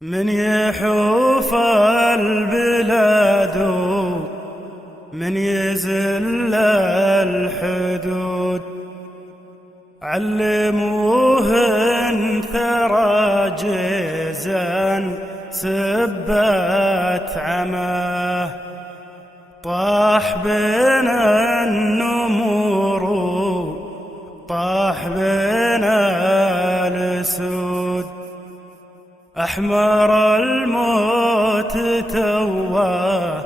من يحوف البلاد من يزل الحدود، علموهن ثرى جيزا سبت عماه، طاح بنا النمور طاح بنا الاسود، أحمر الموت تواه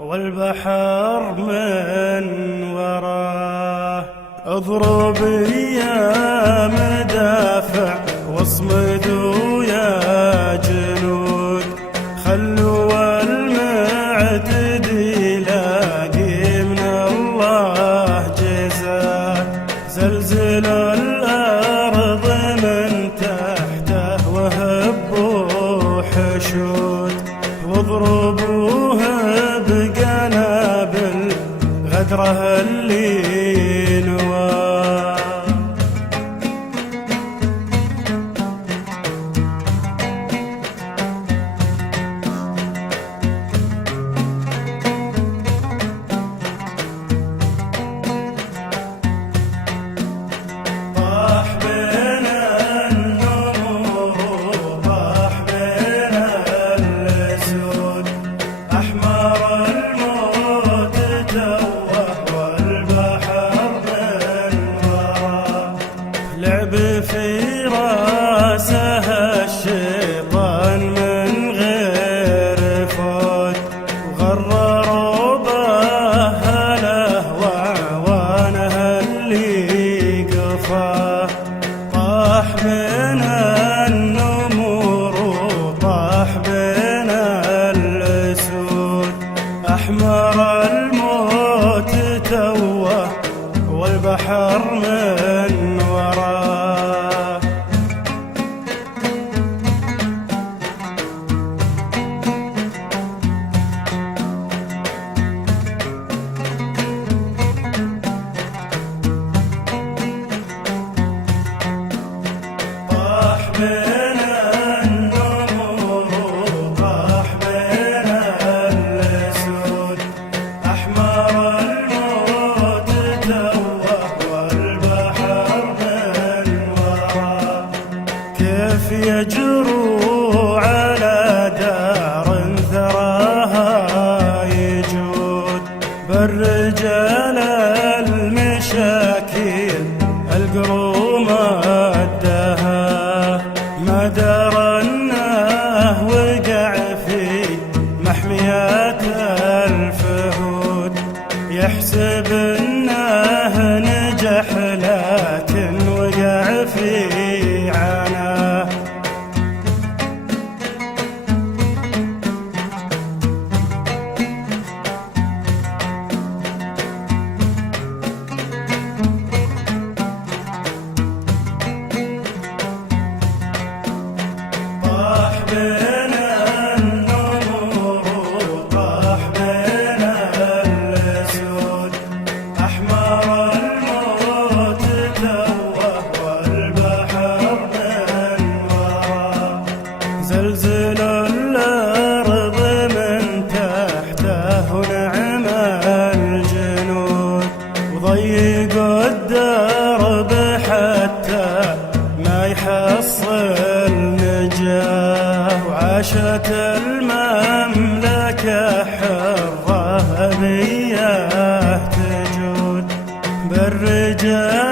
والبحر من وراه. اضرب يا مدافع واصمدوا يا جنود، خلوا المعتدي لاقي من الله جزاه، زلزلوا الأرض من تحته وهبوا حشود، واضربوه بقنابل غدره اللي نواه. لعب في راسه الشيطان من غير فوت، وغرروا باهله وعوانه اللي قفاه، طاح بنا النمور وطاح بنا الاسود، احمر الموت توه والبحر من وراه. طاح بنا النمور طاح بنا الاسود، احمر الموت توه والبحر من وراه. كيف يجروا على دار ثراها يجود، بالرجال المشاكين القروم الدها، ما درى انه وقع في محميات الفهود، يحسب انه نجح لكن وقع في عاناه. طاح بنا النمور طاح بنا الاسود، احمر الموت توه والبحر من وراه، زلزلوا الارض من تحته ونعم الجنود، وضيقوا الدرب حتى ما يحصل نجاه، وعاشت المملكة حرة أبيه تجود بالرجال